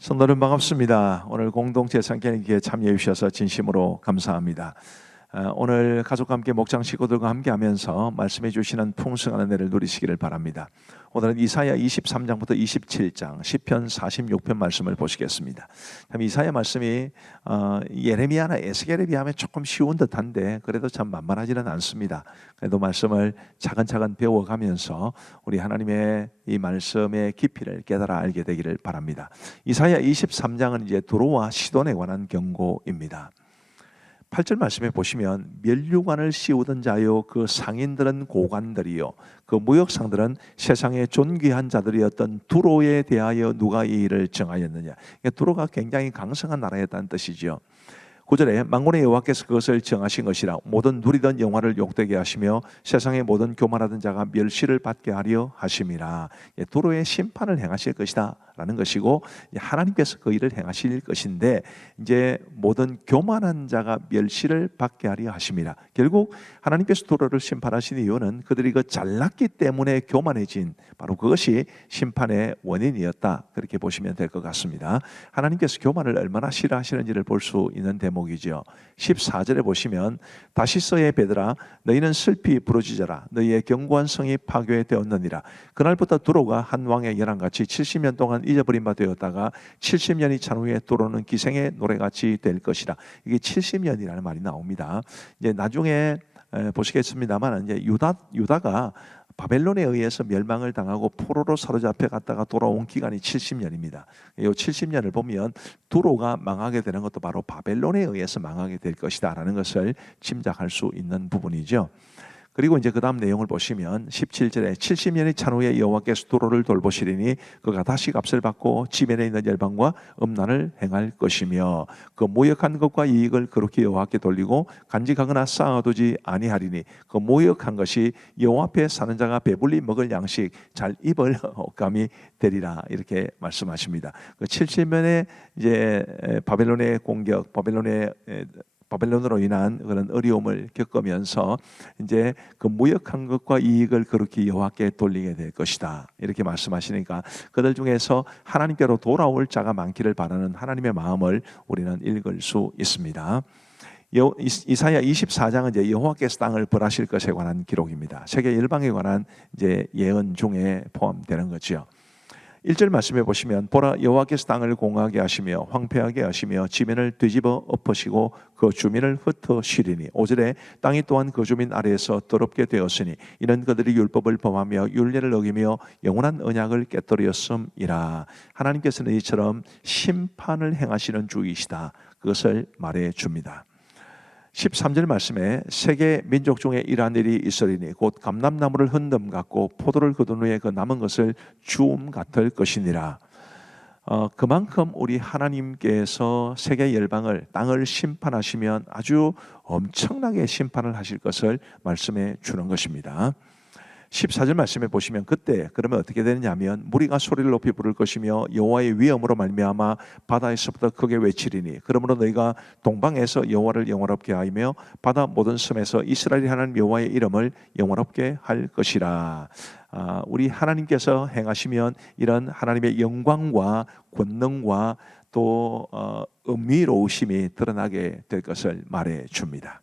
성도님 반갑습니다. 오늘 공동체 상견례기에 참여해 주셔서 진심으로 감사합니다. 오늘 가족과 함께 목장 식구들과 함께 하면서 말씀해 주시는 풍성한 은혜를 누리시기를 바랍니다. 오늘은 이사야 23장부터 27장, 시편 46편 말씀을 보시겠습니다. 이사야 말씀이 예레미야나 에스겔에 비하면 조금 쉬운 듯한데 그래도 참 만만하지는 않습니다. 그래도 말씀을 차근차근 배워가면서 우리 하나님의 이 말씀의 깊이를 깨달아 알게 되기를 바랍니다. 이사야 23장은 이제 두로와 시돈에 관한 경고입니다. 8절 말씀에 보시면 면류관을 씌우던 자요 그 상인들은 고관들이요 그 무역상들은 세상의 존귀한 자들이었던 두로에 대하여 누가 이 일을 정하였느냐. 두로가 굉장히 강성한 나라였다는 뜻이죠. 9절에 만군의 여호와께서 그것을 정하신 것이라. 모든 누리던 영화를 욕되게 하시며 세상의 모든 교만하던 자가 멸시를 받게 하려 하심이라. 두로의 심판을 행하실 것이다 라는 것이고, 하나님께서 그 일을 행하실 것인데 이제 모든 교만한 자가 멸시를 받게 하려 하심이라. 결국 하나님께서 두로를 심판하신 이유는 그들이 그 잘났기 때문에 교만해진 바로 그것이 심판의 원인이었다, 그렇게 보시면 될 것 같습니다. 하나님께서 교만을 얼마나 싫어하시는지를 볼 수 있는 대목이죠. 14절에 보시면 다시서의 베드라 너희는 슬피 부르짖어라. 너희의 견고한 성이 파괴되었느니라. 그날부터 두로가 한 왕의 열왕같이 70년 동안 잊어버린 바 되었다가 70년이 찬 후에 두로는 기생의 노래같이 될 것이라. 이게 70년이라는 말이 나옵니다. 이제 나중에 보시겠습니다만 이제 유다가 바벨론에 의해서 멸망을 당하고 포로로 사로잡혀 갔다가 돌아온 기간이 70년입니다. 이 70년을 보면 두로가 망하게 되는 것도 바로 바벨론에 의해서 망하게 될 것이다 라는 것을 짐작할 수 있는 부분이죠. 그리고 이제 그 다음 내용을 보시면 17절에 70년이 찬 후에 여호와께서 두로를 돌보시리니 그가 다시 값을 받고 지면에 있는 열방과 음란을 행할 것이며 그 모욕한 것과 이익을 그렇게 여호와께 돌리고 간직하거나 쌓아두지 아니하리니 그 모욕한 것이 여호와 앞에 사는 자가 배불리 먹을 양식 잘 입을 옷감이 되리라, 이렇게 말씀하십니다. 그 70년에 이제 바벨론의 공격, 바벨론으로 인한 그런 어려움을 겪으면서 이제 그 무역한 것과 이익을 그렇게 여호와께 돌리게 될 것이다, 이렇게 말씀하시니까 그들 중에서 하나님께로 돌아올 자가 많기를 바라는 하나님의 마음을 우리는 읽을 수 있습니다. 이사야 24장은 이제 여호와께서 땅을 벌하실 것에 관한 기록입니다. 세계 열방에 관한 이제 예언 중에 포함되는 거죠. 1절 말씀해 보시면 보라 여호와께서 땅을 공하게 하시며 황폐하게 하시며 지면을 뒤집어 엎으시고 그 주민을 흩어시리니. 5절에 땅이 또한 그 주민 아래에서 더럽게 되었으니 이는 그들이 율법을 범하며 율례를 어기며 영원한 언약을 깨뜨렸음이라. 하나님께서는 이처럼 심판을 행하시는 주이시다, 그것을 말해 줍니다. 13절 말씀에 세계 민족 중에 이러한 일이 있으리니 곧 감람나무를 흔듦 같고 포도를 거둔 후에 그 남은 것을 주움 같을 것이니라. 그만큼 우리 하나님께서 세계 열방을, 땅을 심판하시면 아주 엄청나게 심판을 하실 것을 말씀해 주는 것입니다. 14절 말씀에 보시면 그때 그러면 어떻게 되느냐면 무리가 소리를 높이 부를 것이며 여호와의 위엄으로 말미암아 바다에서부터 크게 외치리니 그러므로 너희가 동방에서 여호와를 영화롭게 하며 바다 모든 섬에서 이스라엘이 하나님 여호와의 이름을 영화롭게 할 것이라. 우리 하나님께서 행하시면 이런 하나님의 영광과 권능과 또 은미로우심이 드러나게 될 것을 말해 줍니다.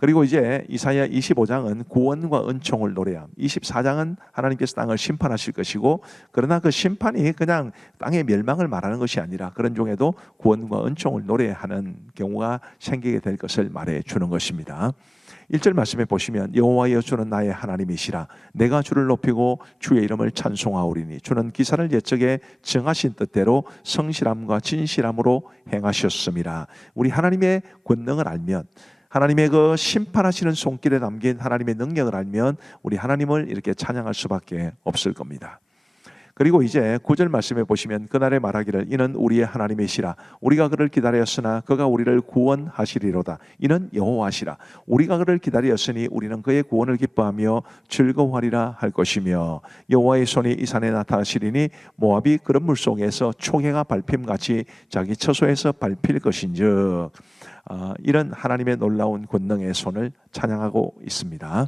그리고 이제 이사야 25장은 구원과 은총을 노래함. 24장은 하나님께서 땅을 심판하실 것이고, 그러나 그 심판이 그냥 땅의 멸망을 말하는 것이 아니라 그런 중에도 구원과 은총을 노래하는 경우가 생기게 될 것을 말해 주는 것입니다. 1절 말씀에 보시면 여호와여 주는 나의 하나님이시라. 내가 주를 높이고 주의 이름을 찬송하오리니 주는 기사를 옛적에 정하신 뜻대로 성실함과 진실함으로 행하셨음이라. 우리 하나님의 권능을 알면, 하나님의 그 심판하시는 손길에 담긴 하나님의 능력을 알면 우리 하나님을 이렇게 찬양할 수밖에 없을 겁니다. 그리고 이제 9절 말씀에 보시면 그날에 말하기를 이는 우리의 하나님이시라. 우리가 그를 기다렸으나 그가 우리를 구원하시리로다. 이는 여호와시라. 우리가 그를 기다렸으니 우리는 그의 구원을 기뻐하며 즐거워하리라 할 것이며 여호와의 손이 이 산에 나타나시리니 모압이 그런 물속에서 초계가 밟힘같이 자기 처소에서 밟힐 것인즉. 이런 하나님의 놀라운 권능의 손을 찬양하고 있습니다.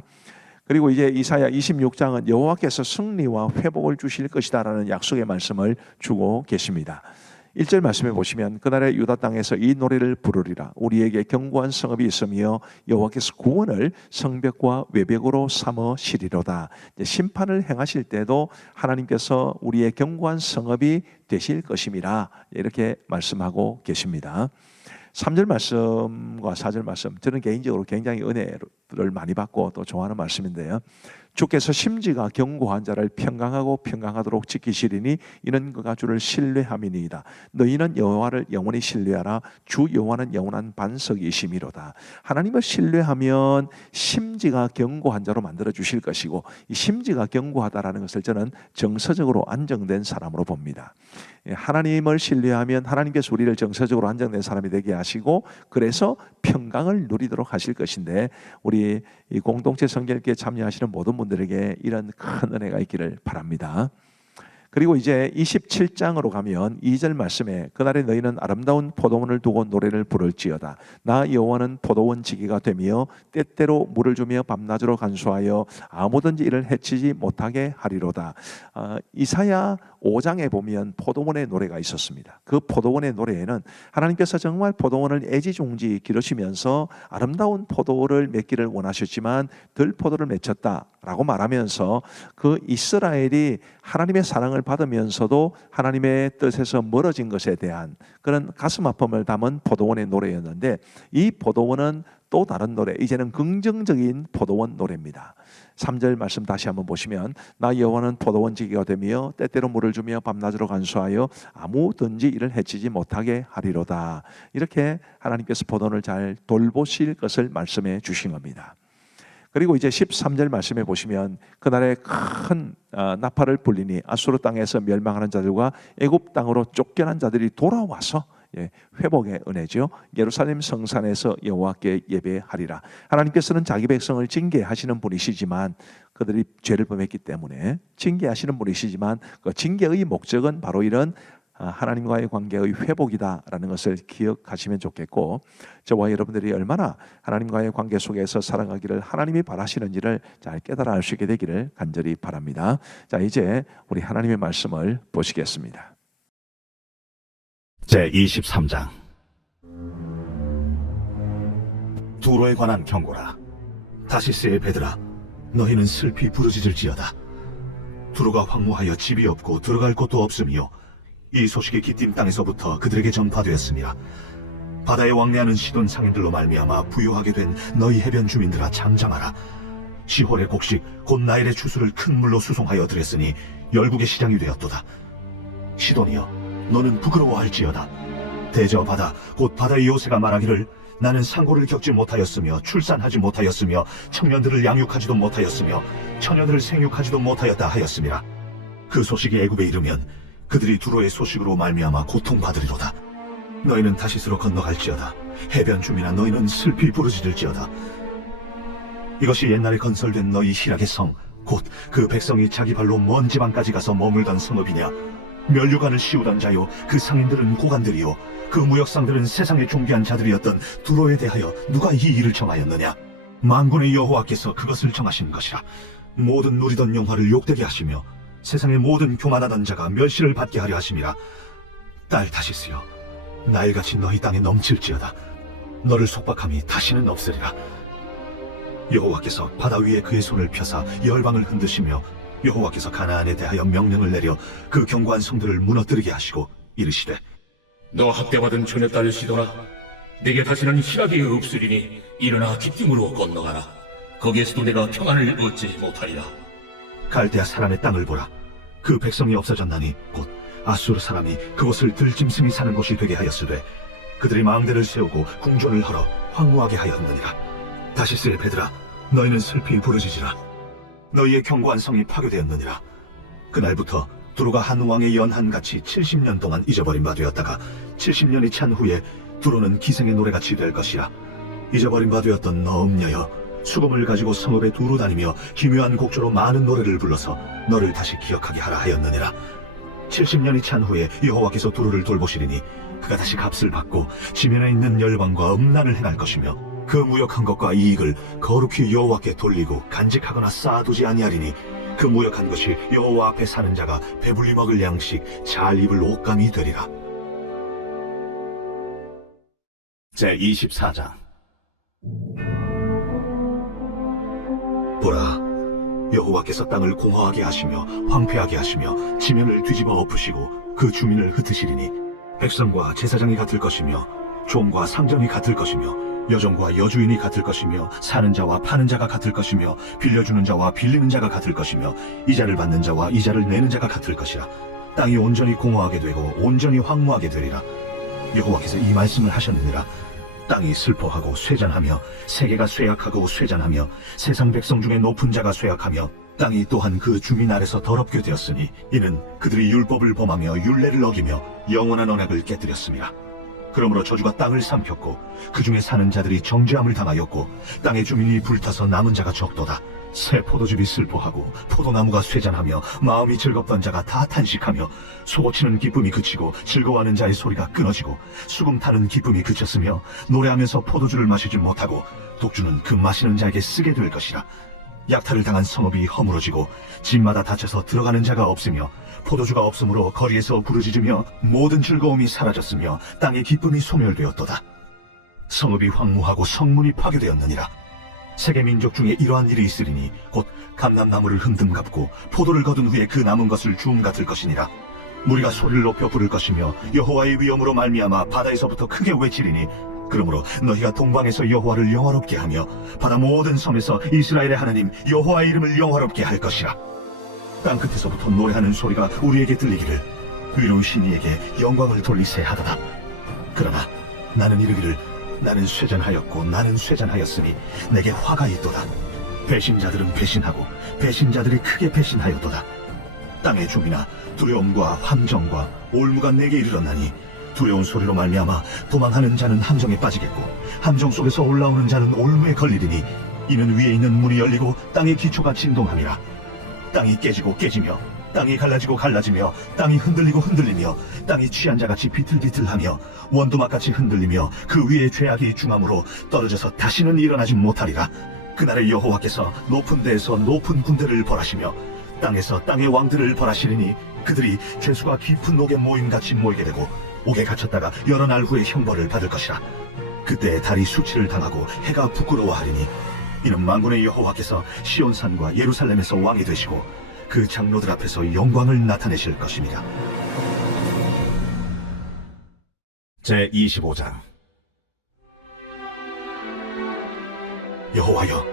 그리고 이제 이사야 26장은 여호와께서 승리와 회복을 주실 것이다라는 약속의 말씀을 주고 계십니다. 1절 말씀해 보시면 그날의 유다 땅에서 이 노래를 부르리라. 우리에게 견고한 성읍이 있으며 여호와께서 구원을 성벽과 외벽으로 삼으시리로다. 심판을 행하실 때도 하나님께서 우리의 견고한 성읍이 되실 것임이라 이렇게 말씀하고 계십니다. 3절 말씀과 4절 말씀, 저는 개인적으로 굉장히 은혜를 많이 받고 또 좋아하는 말씀인데요. 주께서 심지가 견고한 자를 평강하고 평강하도록 지키시리니 이는 그가 주를 신뢰함이니이다. 너희는 여호와를 영원히 신뢰하라. 주 여호와는 영원한 반석이시미로다. 하나님을 신뢰하면 심지가 견고한 자로 만들어 주실 것이고, 이 심지가 견고하다라는 것을 저는 정서적으로 안정된 사람으로 봅니다. 하나님을 신뢰하면 하나님께서 우리를 정서적으로 안정된 사람이 되게 하시고, 그래서 평강을 누리도록 하실 것인데, 우리 이 공동체 성결기에 참여하시는 모든 분들에게 이런 큰 은혜가 있기를 바랍니다. 그리고 이제 27장으로 가면 2절 말씀에 그날에 너희는 아름다운 포도원을 두고 노래를 부를지어다. 나 여호와는 포도원 지기가 되며 때때로 물을 주며 밤낮으로 간수하여 아무든지 이를 해치지 못하게 하리로다. 이사야 5장에 보면 포도원의 노래가 있었습니다. 그 포도원의 노래에는 하나님께서 정말 포도원을 애지중지 기르시면서 아름다운 포도를 맺기를 원하셨지만 들 포도를 맺혔다라고 말하면서 그 이스라엘이 하나님의 사랑을 받으면서도 하나님의 뜻에서 멀어진 것에 대한 그런 가슴 아픔을 담은 포도원의 노래였는데, 이 포도원은 또 다른 노래, 이제는 긍정적인 포도원 노래입니다. 3절 말씀 다시 한번 보시면 나 여호와는 포도원 지기가 되며 때때로 물을 주며 밤낮으로 간수하여 아무든지 이를 해치지 못하게 하리로다. 이렇게 하나님께서 포도원을 잘 돌보실 것을 말씀해 주신 겁니다. 그리고 이제 13절 말씀해 보시면 그날에 큰 나팔을 불리니 아수르 땅에서 멸망하는 자들과 애굽 땅으로 쫓겨난 자들이 돌아와서 회복의 은혜죠. 예루살렘 성산에서 여호와께 예배하리라. 하나님께서는 자기 백성을 징계하시는 분이시지만, 그들이 죄를 범했기 때문에 징계하시는 분이시지만 그 징계의 목적은 바로 이런 하나님과의 관계의 회복이다라는 것을 기억하시면 좋겠고, 저와 여러분들이 얼마나 하나님과의 관계 속에서 살아가기를 하나님이 바라시는지를 잘 깨달아 알 수 있게 되기를 간절히 바랍니다. 자, 이제 우리 하나님의 말씀을 보시겠습니다. 제23장 두로에 관한 경고라. 다시스의 배들아, 너희는 슬피 부르짖을지어다. 두로가 황무하여 집이 없고 들어갈 곳도 없으며 이 소식이 기띔 땅에서부터 그들에게 전파되었습니다. 바다에 왕래하는 시돈 상인들로 말미암아 부유하게 된 너희 해변 주민들아, 잠잠하라. 시홀의 곡식 곧 나일의 추수를 큰 물로 수송하여 들였으니 열국의 시장이 되었도다. 시돈이여, 너는 부끄러워할지어다. 대저 바다 곧 바다의 요새가 말하기를 나는 상고를 겪지 못하였으며 출산하지 못하였으며 청년들을 양육하지도 못하였으며 처녀들을 생육하지도 못하였다 하였습니다. 그 소식이 애굽에 이르면 그들이 두로의 소식으로 말미암아 고통받으리로다. 너희는 다시스로 건너갈지어다. 해변 주민아, 너희는 슬피 부르짖을지어다. 이것이 옛날에 건설된 너희 희락의 성, 곧 그 백성이 자기 발로 먼 지방까지 가서 머물던 성읍이냐? 면류관을 씌우던 자요, 그 상인들은 고관들이요, 그 무역상들은 세상의 존귀한 자들이었던 두로에 대하여 누가 이 일을 정하였느냐? 만군의 여호와께서 그것을 정하신 것이라. 모든 누리던 영화를 욕되게 하시며 세상의 모든 교만하던 자가 멸시를 받게 하려 하심이라. 딸 다시스여, 나일같이 너희 땅에 넘칠지어다. 너를 속박함이 다시는 없으리라. 여호와께서 바다 위에 그의 손을 펴사 열방을 흔드시며 여호와께서 가나안에 대하여 명령을 내려 그 견고한 성들을 무너뜨리게 하시고 이르시되, 너 학대받은 처녀딸 시도나, 내게 다시는 희락이 없으리니 일어나 기띔으로 건너가라. 거기에서도 내가 평안을 얻지 못하리라. 갈대아 사람의 땅을 보라. 그 백성이 없어졌나니 곧 아수르 사람이 그곳을 들짐승이 사는 곳이 되게 하였으되 그들이 망대를 세우고 궁전을 헐어 황무하게 하였느니라. 다시스의 배들아, 너희는 슬피 부르짖으라. 너희의 견고한 성이 파괴되었느니라. 그날부터 두로가 한 왕의 연한같이 70년 동안 잊어버린 바 되었다가 70년이 찬 후에 두로는 기생의 노래같이 될 것이라. 잊어버린 바 되었던 너 음녀여, 수금을 가지고 성읍에 두루 다니며 기묘한 곡조로 많은 노래를 불러서 너를 다시 기억하게 하라 하였느니라. 70년이 찬 후에 여호와께서 두루를 돌보시리니 그가 다시 값을 받고 지면에 있는 열방과 음란을 행할 것이며 그 무역한 것과 이익을 거룩히 여호와께 돌리고 간직하거나 쌓아두지 아니하리니 그 무역한 것이 여호와 앞에 사는 자가 배불리 먹을 양식 잘 입을 옷감이 되리라. 제24장. 보라, 여호와께서 땅을 공허하게 하시며 황폐하게 하시며 지면을 뒤집어 엎으시고 그 주민을 흩으시리니 백성과 제사장이 같을 것이며 종과 상전이 같을 것이며 여종과 여주인이 같을 것이며 사는 자와 파는 자가 같을 것이며 빌려주는 자와 빌리는 자가 같을 것이며 이자를 받는 자와 이자를 내는 자가 같을 것이라. 땅이 온전히 공허하게 되고 온전히 황무하게 되리라. 여호와께서 이 말씀을 하셨느니라. 땅이 슬퍼하고 쇠잔하며 세계가 쇠약하고 쇠잔하며 세상 백성 중에 높은 자가 쇠약하며 땅이 또한 그 주민 아래서 더럽게 되었으니 이는 그들이 율법을 범하며 율례를 어기며 영원한 언약을 깨뜨렸습니다. 그러므로 저주가 땅을 삼켰고 그 중에 사는 자들이 정죄함을 당하였고 땅의 주민이 불타서 남은 자가 적도다. 새 포도즙이 슬퍼하고 포도나무가 쇠잔하며 마음이 즐겁던 자가 다 탄식하며 소고치는 기쁨이 그치고 즐거워하는 자의 소리가 끊어지고 수금 타는 기쁨이 그쳤으며 노래하면서 포도주를 마시지 못하고 독주는 그 마시는 자에게 쓰게 될 것이라. 약탈을 당한 성읍이 허물어지고 집마다 닫혀서 들어가는 자가 없으며 포도주가 없으므로 거리에서 부르짖으며 모든 즐거움이 사라졌으며 땅의 기쁨이 소멸되었도다. 성읍이 황무하고 성문이 파괴되었느니라. 세계 민족 중에 이러한 일이 있으리니 곧 감람나무를 흔듦 같고 포도를 거둔 후에 그 남은 것을 주움 같을 것이니라. 무리가 소리를 높여 부를 것이며 여호와의 위엄으로 말미암아 바다에서부터 크게 외치리니 그러므로 너희가 동방에서 여호와를 영화롭게 하며 바다 모든 섬에서 이스라엘의 하나님 여호와의 이름을 영화롭게 할 것이라. 땅끝에서부터 노래하는 소리가 우리에게 들리기를 의로우신 이에게 영광을 돌리세 하도다. 그러나 나는 이르기를 나는 쇠잔하였고 나는 쇠잔하였으니 내게 화가 있도다. 배신자들은 배신하고 배신자들이 크게 배신하였도다. 땅의 주민아, 두려움과 함정과 올무가 내게 이르렀나니 두려운 소리로 말미암아 도망하는 자는 함정에 빠지겠고 함정 속에서 올라오는 자는 올무에 걸리리니 이는 위에 있는 문이 열리고 땅의 기초가 진동함이라. 땅이 깨지고 깨지며 땅이 갈라지고 갈라지며 땅이 흔들리고 흔들리며 땅이 취한 자같이 비틀비틀하며 원두막같이 흔들리며 그 위에 죄악이 중함으로 떨어져서 다시는 일어나지 못하리라. 그날에 여호와께서 높은 데에서 높은 군대를 벌하시며 땅에서 땅의 왕들을 벌하시리니 그들이 죄수가 깊은 옥에 모임같이 모이게 되고 옥에 갇혔다가 여러 날 후에 형벌을 받을 것이라. 그때 달이 수치를 당하고 해가 부끄러워하리니 이는 만군의 여호와께서 시온산과 예루살렘에서 왕이 되시고 그 장로들 앞에서 영광을 나타내실 것입니다. 제25장. 여호와여,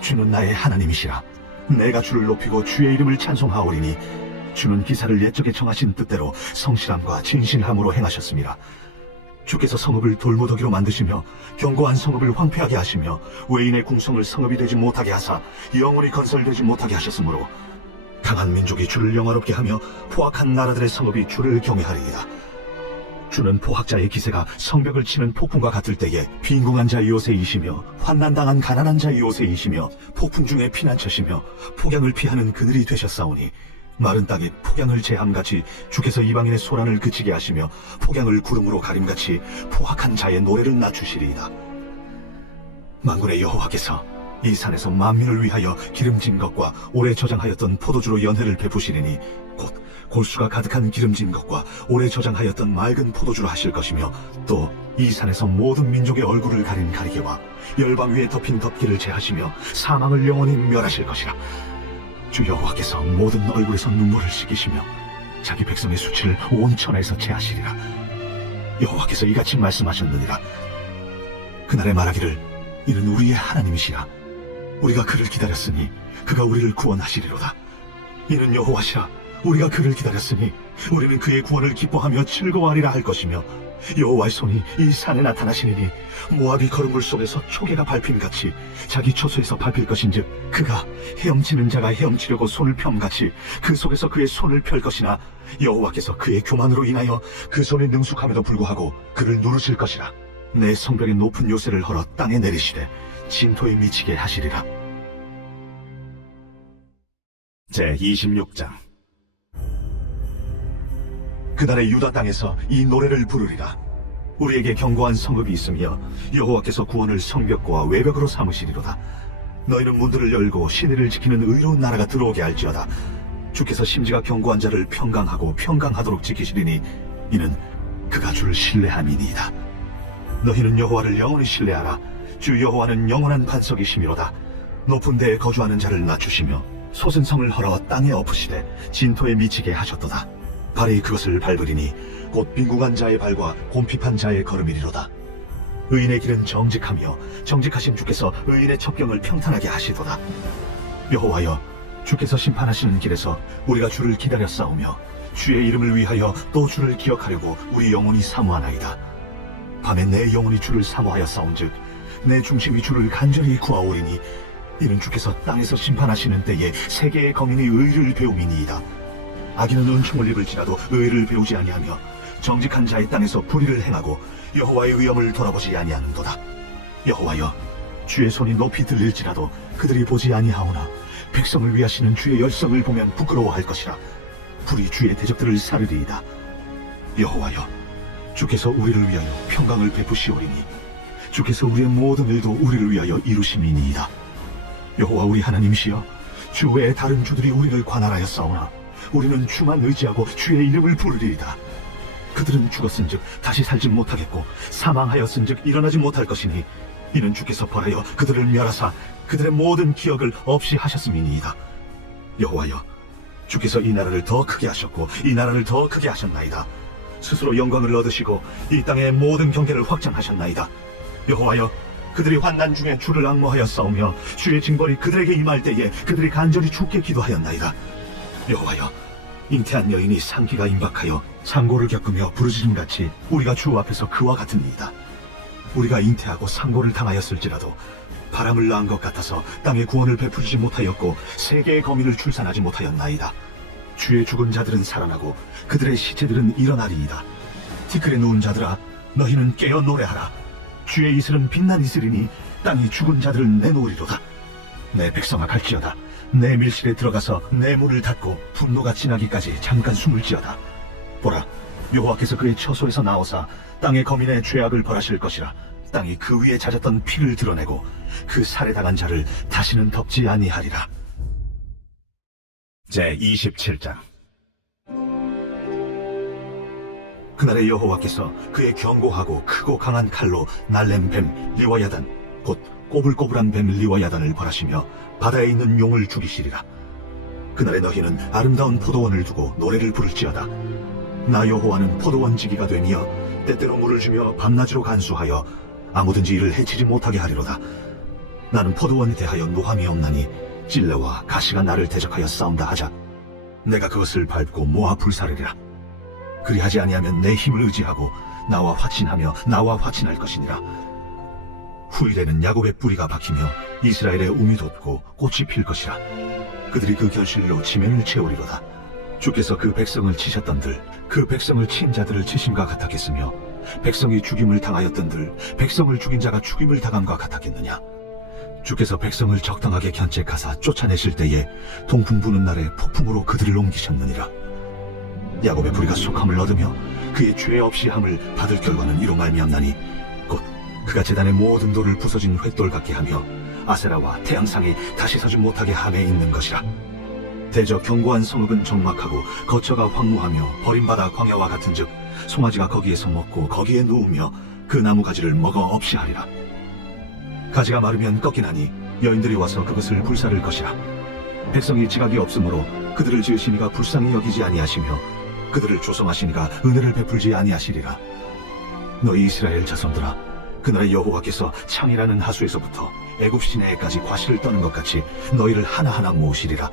주는 나의 하나님이시라. 내가 주를 높이고 주의 이름을 찬송하오리니 주는 기사를 옛적에 정하신 뜻대로 성실함과 진실함으로 행하셨습니다. 주께서 성읍을 돌무더기로 만드시며 견고한 성읍을 황폐하게 하시며 외인의 궁성을 성읍이 되지 못하게 하사 영원히 건설되지 못하게 하셨으므로 강한 민족이 주를 영화롭게 하며 포악한 나라들의 성읍이 주를 경외하리이다. 주는 포악자의 기세가 성벽을 치는 폭풍과 같을 때에 빈궁한 자의 요새이시며 환난당한 가난한 자의 요새이시며 폭풍 중에 피난처시며 폭양을 피하는 그늘이 되셨사오니 마른 땅에 폭양을 제함같이 주께서 이방인의 소란을 그치게 하시며 폭양을 구름으로 가림같이 포악한 자의 노래를 낮추시리이다. 만군의 여호와께서 이 산에서 만민을 위하여 기름진 것과 오래 저장하였던 포도주로 연회를 베푸시리니 곧 골수가 가득한 기름진 것과 오래 저장하였던 맑은 포도주로 하실 것이며 또 이 산에서 모든 민족의 얼굴을 가린 가리개와 열방 위에 덮인 덮개를 제하시며 사망을 영원히 멸하실 것이라. 주 여호와께서 모든 얼굴에서 눈물을 씻기시며 자기 백성의 수치를 온 천하에서 제하시리라. 여호와께서 이같이 말씀하셨느니라. 그날에 말하기를 이는 우리의 하나님이시라. 우리가 그를 기다렸으니 그가 우리를 구원하시리로다. 이는 여호와시라. 우리가 그를 기다렸으니 우리는 그의 구원을 기뻐하며 즐거워하리라 할 것이며 여호와의 손이 이 산에 나타나시리니 모압이 걸음물 속에서 초계가 밟힘같이 자기 처소에서 밟힐 것인즉 그가 헤엄치는 자가 헤엄치려고 손을 펴같이 그 속에서 그의 손을 펼 것이나 여호와께서 그의 교만으로 인하여 그 손이 능숙함에도 불구하고 그를 누르실 것이라. 내 성벽의 높은 요새를 헐어 땅에 내리시되 진토에 미치게 하시리라. 제26장. 그날의 유다 땅에서 이 노래를 부르리라. 우리에게 견고한 성읍이 있으며 여호와께서 구원을 성벽과 외벽으로 삼으시리로다. 너희는 문들을 열고 시내를 지키는 의로운 나라가 들어오게 할지어다. 주께서 심지가 견고한 자를 평강하고 평강하도록 지키시리니 이는 그가 주를 신뢰함이니이다. 너희는 여호와를 영원히 신뢰하라. 주 여호와는 영원한 반석이시미로다. 높은 데에 거주하는 자를 낮추시며 솟은 성을 헐어 땅에 엎으시되 진토에 미치게 하셨도다. 발이 그것을 밟으리니 곧 빈궁한 자의 발과 곰핍한 자의 걸음이리로다. 의인의 길은 정직하며 정직하신 주께서 의인의 첩경을 평탄하게 하시도다. 여호와여, 주께서 심판하시는 길에서 우리가 주를 기다려 싸우며 주의 이름을 위하여 또 주를 기억하려고 우리 영혼이 사모하나이다. 밤에 내 영혼이 주를 사모하여 싸운즉 내 중심이 주를 간절히 구하오리니 이는 주께서 땅에서 심판하시는 때에 세계의 거민이 의를 배움이니이다. 악인은 은총을 입을지라도 의를 배우지 아니하며 정직한 자의 땅에서 불의를 행하고 여호와의 위엄을 돌아보지 아니하는도다. 여호와여, 주의 손이 높이 들릴지라도 그들이 보지 아니하오나 백성을 위하시는 주의 열성을 보면 부끄러워할 것이라. 불이 주의 대적들을 사르리이다. 여호와여, 주께서 우리를 위하여 평강을 베푸시오리니 주께서 우리의 모든 일도 우리를 위하여 이루심이니이다. 여호와 우리 하나님이시여, 주 외에 다른 주들이 우리를 관할하여 싸우나 우리는 주만 의지하고 주의 이름을 부르리이다. 그들은 죽었은즉 다시 살지 못하겠고 사망하였은즉 일어나지 못할 것이니 이는 주께서 벌하여 그들을 멸하사 그들의 모든 기억을 없이 하셨음이니이다. 여호와여, 주께서 이 나라를 더 크게 하셨고 이 나라를 더 크게 하셨나이다. 스스로 영광을 얻으시고 이 땅의 모든 경계를 확장하셨나이다. 여호와여, 그들이 환난 중에 주를 앙모하여 싸우며 주의 징벌이 그들에게 임할 때에 그들이 간절히 주께 기도하였나이다. 여호와여, 잉태한 여인이 상기가 임박하여 상고를 겪으며 부르짖음같이 우리가 주 앞에서 그와 같으니이다. 우리가 잉태하고 상고를 당하였을지라도 바람을 낳은 것 같아서 땅에 구원을 베풀지 못하였고 세계의 거민을 출산하지 못하였나이다. 주의 죽은 자들은 살아나고 그들의 시체들은 일어나리이다. 티끌에 누운 자들아, 너희는 깨어 노래하라. 주의 이슬은 빛난 이슬이니 땅이 죽은 자들을 내놓으리로다. 내 백성아 갈지어다. 내 밀실에 들어가서 내 문을 닫고 분노가 지나기까지 잠깐 숨을지어다. 보라, 여호와께서 그의 처소에서 나오사 땅의 거민의 죄악을 벌하실 것이라. 땅이 그 위에 잦았던 피를 드러내고 그 살해당한 자를 다시는 덮지 아니하리라. 제27장. 그날에 여호와께서 그의 견고하고 크고 강한 칼로 날렘 뱀 리와야단 곧 꼬불꼬불한 뱀 리와야단을 벌하시며 바다에 있는 용을 죽이시리라. 그날에 너희는 아름다운 포도원을 두고 노래를 부를지어다. 나 여호와는 포도원 지기가 되며 때때로 물을 주며 밤낮으로 간수하여 아무든지 이를 해치지 못하게 하리로다. 나는 포도원에 대하여 노함이 없나니 찔레와 가시가 나를 대적하여 싸운다 하자. 내가 그것을 밟고 모아 불사르리라. 그리하지 아니하면 내 힘을 의지하고 나와 화친하며 나와 화친할 것이니라. 후일에는 야곱의 뿌리가 박히며 이스라엘의 움이 돋고 꽃이 필 것이라. 그들이 그 결실로 지면을 채우리로다. 주께서 그 백성을 치셨던들 그 백성을 친 자들을 치심과 같았겠으며 백성이 죽임을 당하였던들 백성을 죽인 자가 죽임을 당함과 같았겠느냐. 주께서 백성을 적당하게 견책하사 쫓아내실 때에 동풍 부는 날에 폭풍으로 그들을 옮기셨느니라. 야곱의 뿌리가 속함을 얻으며 그의 죄 없이 함을 받을 결과는 이로 말미암나니 곧 그가 제단의 모든 돌을 부서진 횃돌 같게 하며 아세라와 태양상이 다시 서지 못하게 함에 있는 것이라. 대저 견고한 성읍은 적막하고 거처가 황무하며 버림받아 광야와 같은즉 송아지가 거기에서 먹고 거기에 누우며 그 나무 가지를 먹어 없이 하리라. 가지가 마르면 꺾이나니 여인들이 와서 그것을 불사를 것이라. 백성이 지각이 없으므로 그들을 지으시니가 불쌍히 여기지 아니하시며 그들을 조성하시니가 은혜를 베풀지 아니하시리라. 너희 이스라엘 자손들아, 그날에 여호와께서 창이라는 하수에서부터 애굽 시내에까지 과실을 떠는 것 같이 너희를 하나하나 모으시리라.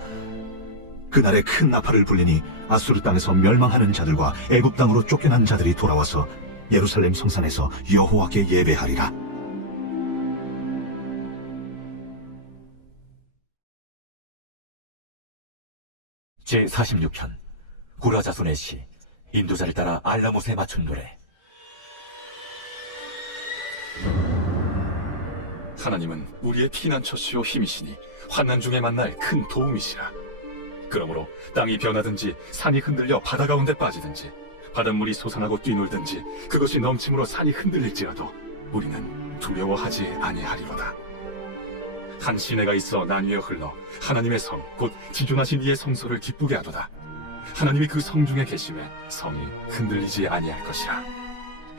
그날에 큰 나팔을 불리니 아수르 땅에서 멸망하는 자들과 애굽 땅으로 쫓겨난 자들이 돌아와서 예루살렘 성산에서 여호와께 예배하리라. 제46편 구라 자손의 시 인도자를 따라 알라못에 맞춘 노래. 하나님은 우리의 피난처시요 힘이시니 환난 중에 만날 큰 도움이시라. 그러므로 땅이 변하든지 산이 흔들려 바다 가운데 빠지든지 바닷물이 솟아나고 뛰놀든지 그것이 넘침으로 산이 흔들릴지라도 우리는 두려워하지 아니하리로다. 한 시내가 있어 나뉘어 흘러 하나님의 성 곧 지존하신 이의 성소를 기쁘게 하도다. 하나님이 그 성 중에 계심에 성이 흔들리지 아니할 것이라.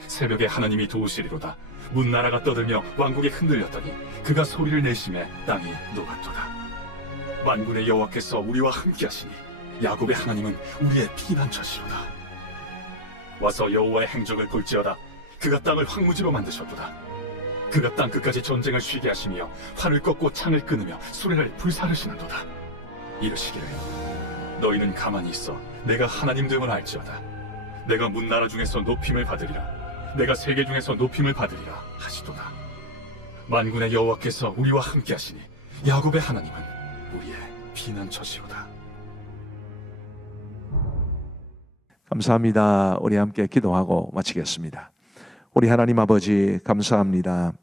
새벽에 하나님이 도우시리로다. 문나라가 떠들며 왕국이 흔들렸더니 그가 소리를 내심에 땅이 녹았도다. 만군의 여호와께서 우리와 함께하시니 야곱의 하나님은 우리의 피난처시로다. 와서 여호와의 행적을 볼지어다. 그가 땅을 황무지로 만드셨도다. 그가 땅 끝까지 전쟁을 쉬게 하시며 활을 꺾고 창을 끊으며 수레를 불사르시는도다. 이르시기를 너희는 가만히 있어 내가 하나님 됨을 알지어다. 내가 문나라 중에서 높임을 받으리라. 내가 세계 중에서 높임을 받으리라 하시도다. 만군의 여호와께서 우리와 함께하시니 야곱의 하나님은 우리의 피난처시로다. 감사합니다. 우리 함께 기도하고 마치겠습니다. 우리 하나님 아버지 감사합니다.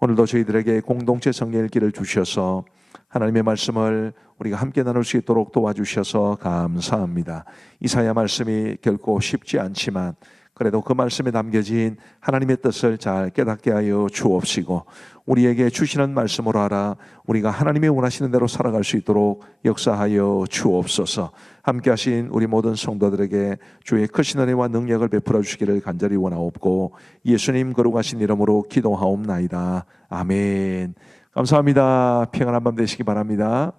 오늘도 저희들에게 공동체 성경의 길을 주셔서 하나님의 말씀을 우리가 함께 나눌 수 있도록 도와주셔서 감사합니다. 이사야 말씀이 결코 쉽지 않지만 그래도 그 말씀에 담겨진 하나님의 뜻을 잘 깨닫게 하여 주옵시고 우리에게 주시는 말씀으로 알아 우리가 하나님의 원하시는 대로 살아갈 수 있도록 역사하여 주옵소서. 함께 하신 우리 모든 성도들에게 주의 크신 은혜와 능력을 베풀어 주시기를 간절히 원하옵고 예수님 거룩하신 이름으로 기도하옵나이다. 아멘. 감사합니다. 평안한 밤 되시기 바랍니다.